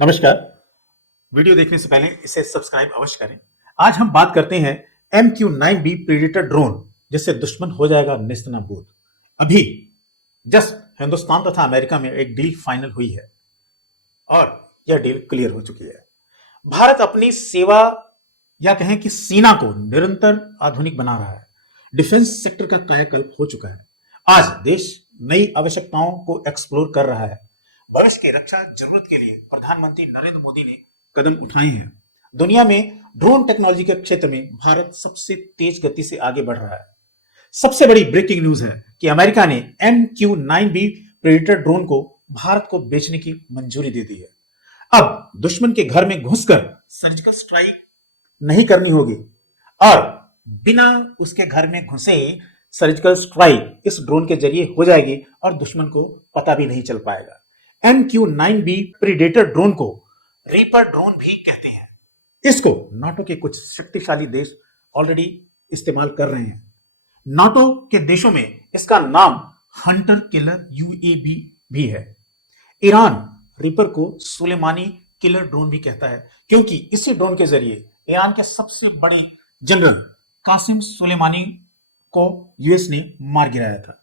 नमस्कार। वीडियो देखने से पहले इसे सब्सक्राइब अवश्य करें। आज हम बात करते हैं MQ-9B प्रेडेटर ड्रोन, जिससे दुश्मन हो जाएगा नेस्तनाबूद। अभी जस्ट हिंदुस्तान तथा अमेरिका में एक डील फाइनल हुई है और यह डील क्लियर हो चुकी है। भारत अपनी सेवा या कहें कि सेना को निरंतर आधुनिक बना रहा है। डिफेंस सेक्टर का कायाकल्प हो चुका है। आज देश नई आवश्यकताओं को एक्सप्लोर कर रहा है। भविष्य की रक्षा जरूरत के लिए प्रधानमंत्री नरेंद्र मोदी ने कदम उठाए हैं। दुनिया में ड्रोन टेक्नोलॉजी के क्षेत्र में भारत सबसे तेज गति से आगे बढ़ रहा है। सबसे बड़ी ब्रेकिंग न्यूज है कि अमेरिका ने MQ-9B प्रेडेटर ड्रोन को भारत को बेचने की मंजूरी दे दी है। अब दुश्मन के घर में घुसकर सर्जिकल स्ट्राइक नहीं करनी होगी और बिना उसके घर में घुसे सर्जिकल स्ट्राइक इस ड्रोन के जरिए हो जाएगी और दुश्मन को पता भी नहीं चल पाएगा। MQ-9B प्रेडेटर ड्रोन को रीपर ड्रोन भी कहते हैं। इसको नाटो के कुछ शक्तिशाली देश ऑलरेडी इस्तेमाल कर रहे हैं। नाटो के देशों में इसका नाम हंटर किलर UAV भी है। ईरान रीपर को सुलेमानी किलर ड्रोन भी कहता है, क्योंकि इसी ड्रोन के जरिए ईरान के सबसे बड़े जनरल कासिम सुलेमानी को यूएस ने मार गिराया था।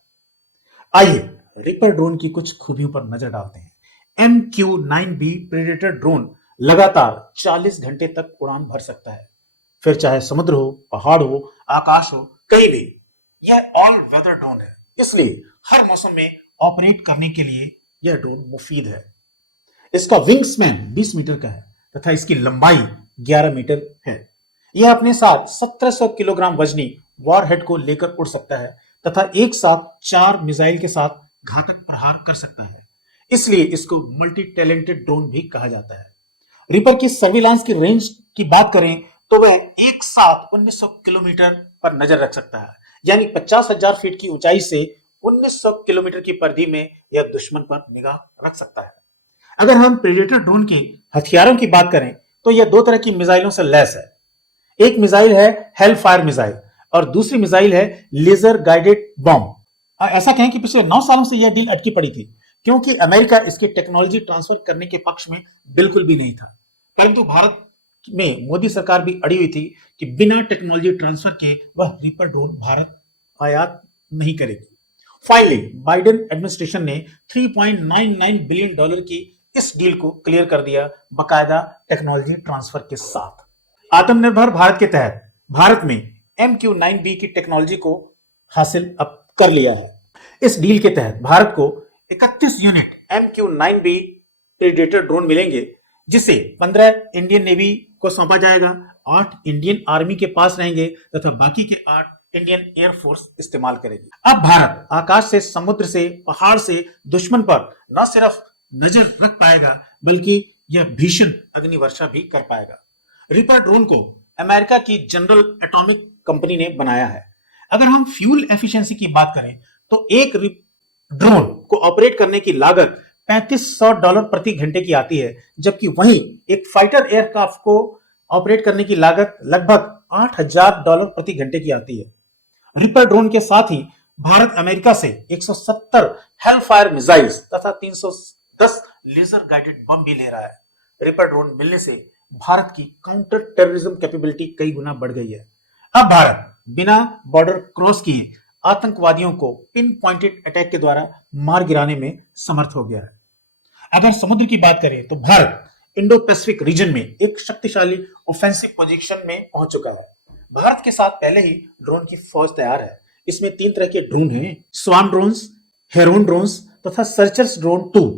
आइए रीपर ड्रोन की कुछ खूबियों पर नजर डालते हैं। MQ-9B प्रेडेटर ड्रोन लगातार 40 घंटे तक उड़ान भर सकता है, फिर चाहे समुद्र हो, पहाड़ हो, आकाश हो, कहीं भी। यह ऑल वेदर ड्रोन है, इसलिए हर मौसम में ऑपरेट करने के लिए यह ड्रोन मुफीद है। इसका विंग स्पैन 20 मीटर का है तथा इसकी लंबाई 11 मीटर है। यह अपने साथ 1700 किलोग्राम वजनी वॉरहेड को लेकर उड़ सकता है तथा एक साथ 4 मिसाइल के साथ घातक प्रहार कर सकता है। इसलिए इसको मल्टी टैलेंटेड ड्रोन भी कहा जाता है। रिपर की सर्विलांस की रेंज की बात करें तो वह एक साथ 1900 किलोमीटर पर नजर रख सकता है, यानी 50,000 फीट की ऊंचाई से 1900 किलोमीटर की परिधि में यह दुश्मन पर निगाह रख सकता है। अगर हम प्रेडेटर ड्रोन के हथियारों की बात करें तो यह दो तरह की मिसाइलों से लैस है। एक मिसाइल है हेल फायर मिसाइल और दूसरी मिसाइल है लेजर गाइडेड बॉम्ब। ऐसा कहें कि पिछले 9 सालों से यह डील अटकी पड़ी थी, क्योंकि अमेरिका इसकी टेक्नोलॉजी ट्रांसफर करने के पक्ष में बिल्कुल भी नहीं था। परंतु भारत में मोदी सरकार भी अड़ी हुई थी कि बिना टेक्नोलॉजी ट्रांसफर के वह रीपर ड्रोन भारत आयात नहीं करेगी। फाइनली बाइडेन एडमिनिस्ट्रेशन ने $3.99 बिलियन की इस डील को क्लियर कर दिया, बकायदा टेक्नोलॉजी ट्रांसफर के साथ। आत्मनिर्भर भारत के तहत भारत में MQ-9B की टेक्नोलॉजी को हासिल अब कर लिया है। इस डील के तहत भारत को 31 यूनिट MQ-9B प्रेडेटर ड्रोन मिलेंगे, जिसे 15 इंडियन नेवी को सौंपा जाएगा, 8 इंडियन आर्मी के पास रहेंगे तथा बाकी के 8 इंडियन एयरफोर्स इस्तेमाल करेगी। अब भारत आकाश से, समुद्र से, पहाड़ से दुश्मन पर न सिर्फ नजर रख पाएगा बल्कि यह भीषण अग्नि वर्षा भी कर पाएगा। रीपर ड्रोन को अमेरिका की जनरल एटॉमिक कंपनी ने बनाया है। अगर हम फ्यूल एफिशिएंसी की बात करें तो एक ड्रोन को ऑपरेट करने की लागत $3500 प्रति घंटे की आती है, जबकि वहीं एक फाइटर एयरक्राफ्ट को ऑपरेट करने की लागत लगभग $8000 प्रति घंटे की आती है। रिपर ड्रोन के साथ ही भारत अमेरिका से 170 हेलफायर मिसाइल्स तथा 310 लेजर गाइडेड बम भी ले रहा है। रिपर ड्रोन मिलने से भारत की काउंटर टेररिज्म कैपेबिलिटी कई गुना बढ़ गई है। अब भारत बिना बॉर्डर क्रॉस किए आतंकवादियों को पिन पॉइंटेड अटैक के द्वारा मार गिराने में समर्थ हो गया है। अगर समुद्र की बात करें तो भारत इंडो पैसिफिक रीजन में एक शक्तिशाली ऑफेंसिव पोजीशन में पहुंच चुका है। भारत के साथ पहले ही ड्रोन की फौज तैयार है। इसमें 3 तरह के ड्रोन हैं: स्वार्म ड्रोन्स, हेरोन ड्रोन्स तथा सर्चर्स ड्रोन 2।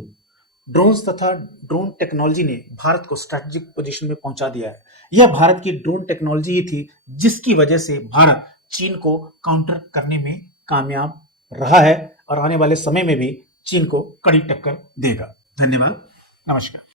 ड्रोन्स तथा ड्रोन टेक्नोलॉजी ने भारत को स्ट्रेटेजिक पोजीशन में पहुंचा दिया है। यह भारत की ड्रोन टेक्नोलॉजी ही थी जिसकी वजह से भारत चीन को काउंटर करने में कामयाब रहा है और आने वाले समय में भी चीन को कड़ी टक्कर देगा। धन्यवाद, नमस्कार।